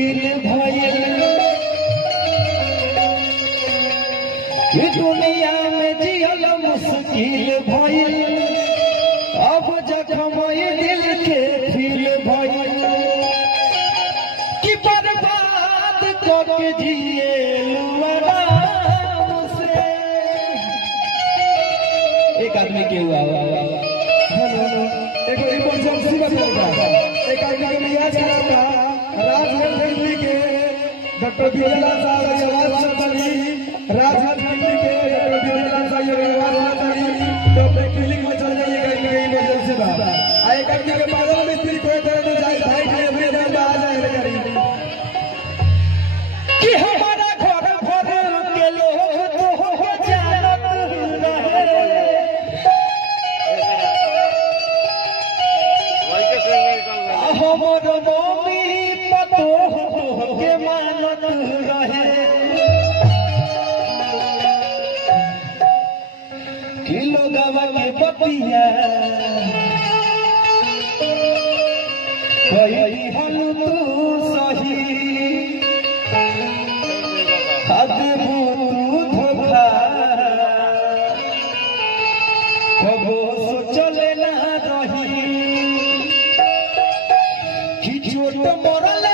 फिर भइल दुनिया में जियल मुश्किल भइल अब जखम दिल के फिर भइल कि बर्बाद करके जिए एक आदमी के हुआ एक इमरजेंसी बता एक आदमी को याद करा था राजघाट दिल्ली के डॉक्टर बिजला साहब आवाज बनी राजघाट दिल्ली के डॉक्टर बिजला साहब आवाज बनी तो अपने क्लिनिक में चल जाइएगा इमरजेंसी में एक आदमी के बाजू में स्त्री कोई तरह से जाए भाई के अपने नाम आ जाए करी कि हमारा घर भर के लोग तो हो जानत रहे हमर मम्मी पतो के मानत रहे किलो गवा के बतिया कही हल तू सही अद्भुत धोखा कबो सोचले ना रही कि चोट मरल